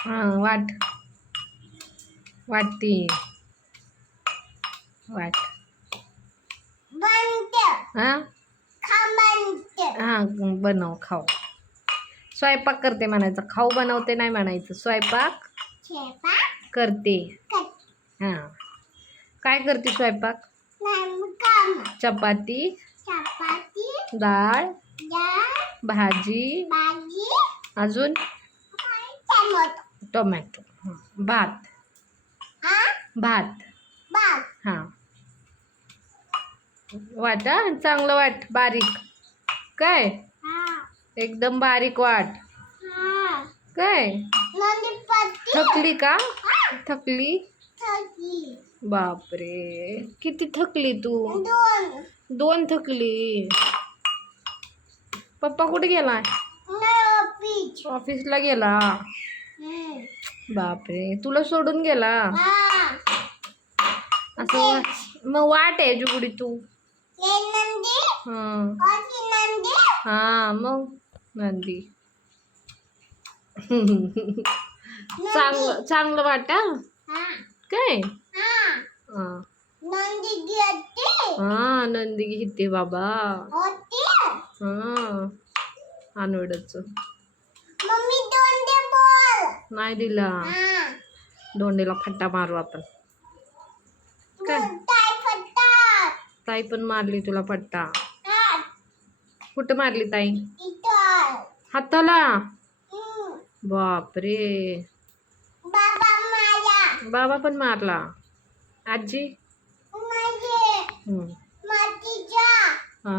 हां वाट. वाटते. वाट. हां? हां बनव खाऊ. स्वयंपाक करते म्हणायचं. खाऊ बनवते नाही म्हणायचं. स्वयंपाक करते. हां. काय करते स्वयंपाक? चपाती चपाती डाळ भाजी अजून? टमाटो. भात. भात. हां. वाट हां चांगलं वाट बारीक. काय? एकदम बारीक वाट. काय? थकली का? थकली? थकी बापरे. किती थकली तू? दोन दोन थकली. पप्पा कुठे गेला ऑफिसला गेला. बापरे. तुला सोडून गेला? हा. असं मग वाट आहे जुगडी तू. हे नंदी. होती नंदी? मग? नंदी. चांगलं चांगलं वाट काय? हा. हा. नंदी घेते? हा बाबा. हा. बोल नाही दिला. दोंडेला फट्टा मारू आपण. काय? ताई पण मारली तुला फट्टा. कुठं मारली ताई? हाताला. बापरे. बाबा पण मारला. आजी? हा.